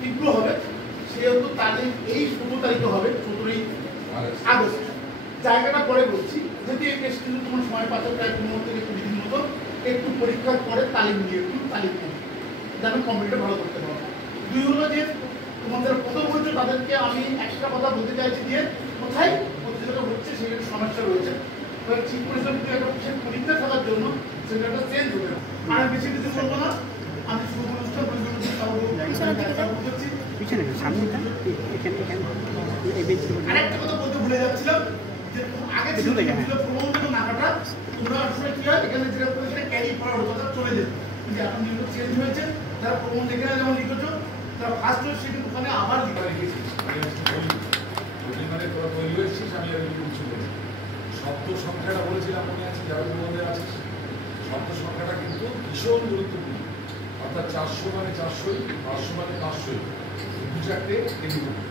তীব্র হবে, সেহেতু তারিখ এই ১৬ তারিখে হবে, ১৭ই আগস্ট। জায়গাটা পরে বলছি, যদি এই টেস্ট কিন্তু তোমার সময় পাচ্ছ প্রায় ১৫ থেকে ২০ দিন মতো, একটু পরীক্ষার পরে তালিম নিয়ে একটু তালিম নিয়ে যেন কম্পিউটার ভালো করতে পারো। দুই হলো যে তোমাদের প্রথম হচ্ছে তাদেরকে আমি একটা কথা বলতে চাইছি যে কোথায় প্রতিযোগিতা হচ্ছে সেখানে সমস্যা রয়েছে, ঠিক পরিশ্রম একটা পরীক্ষা থাকার জন্য সেটা চেঞ্জ হবে। আর বেশি কিছু বলবো না, আমি শুভ অনুষ্ঠান আরেকটা কথা বলতে ভুলে যাচ্ছিলাম যে আগে ছিল প্রবন্ধ নাকাটা তোমরা আসলে কি হয় এখানে যেটা করে ক্যারি ফরওয়ার্ড কথা চলে যেত, কিন্তু এখন নিয়ম চেঞ্জ হয়েছে। যারা প্রবন্ধ এখানে যেমন লিখেছো তারা ফার্স্ট হয়ে সেটা ওখানে আবার লিখা রেখেছি। মানে তোরা তৈরি হয়েছিস, আমি আর কিছু বলি। শব্দ সংখ্যাটা বলেছিলাম মনে আছে, যারা প্রবন্ধে আছিস, শব্দ সংখ্যাটা কিন্তু ভীষণ গুরুত্বপূর্ণ। অর্থাৎ ৪০০ মানে ৪০০, ৫০০ মানে ৫০০, দু চারটে এগিয়ে দেবো।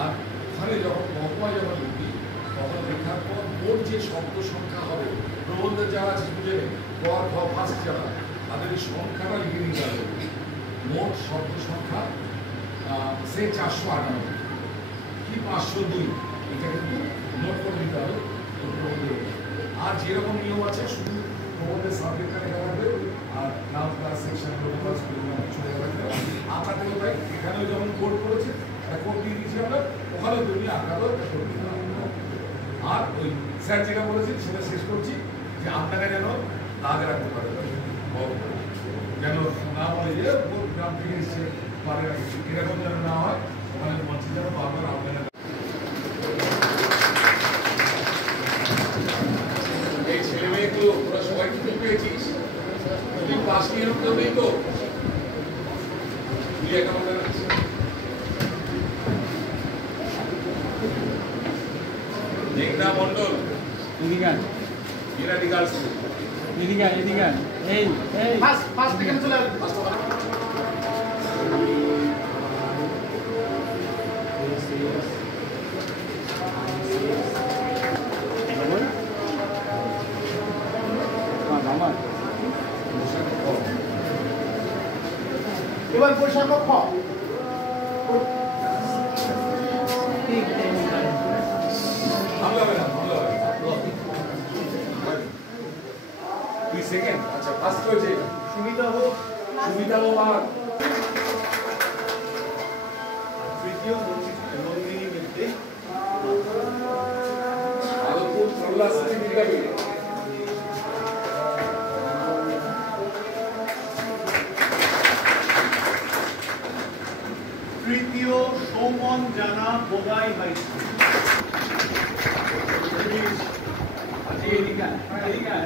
আর ওখানে যখন মহকুমায় যখন লিখবি তখন লেখার পর মোট যে শব্দ সংখ্যা হবে, প্রবন্ধে যারা আছে বুঝে নেই, ক খ ফার্স্ট যারা, তাদের এই সংখ্যাটা লিখে নিতে হবে। মোট শব্দ সংখ্যা সে ৪৯৮ কি ৫০২, এটা কিন্তু নোট করে দিতে হবে প্রবন্ধে। আর যেরকম নিয়ম আছে শুধু প্রবন্ধের সাবজেক্টটা লেখা থাকবে, আর নাম ক্লাস সেকশন চলে যাবে। আঁকাতেও তাই, এখানেও যেমন কোড করেছে একটা কোড দিয়ে দিয়েছি আমরা, ওখানেও তুমি আঁকাতেও একটা কোড দিতে হবে। আর ওই স্যার যেটা বলেছেন সেটা শেষ করছি যে আপনাকে যেন দাগ রাখতে পারে, যেন না বলে যে গ্রাম থেকে এসছে পারে রাখছে, এরকম যেন না হয়। ওখানে মঞ্চে যেন বারবার আপনারা এই ছেলে মেয়েগুলো ওরা সবাই কিন্তু পেয়েছিস, তুই পাশ নিয়ে এরকম নেই তো তুই একটা মনে রাখছিস। মেঘনা মন্ডল এদিকান বিরাটি গার্লস স্কুল, এদিকান এদিকান এই এই ফার্স্ট এখানে চলে আসবে। এবার বৈশাখ খ তুই সেকেন্ড, আচ্ছা ফার্স্ট হয়েছে সুমিতা হোক, সুমিতা হোক আর তৃতীয় নন্দিনী মিত্রে, আলোপুর সল্লা সিটি বিদ্যাপীঠ, তৃতীয় সৌমন জানা বোদাই হাই স্কুল, এদিকান এদিকান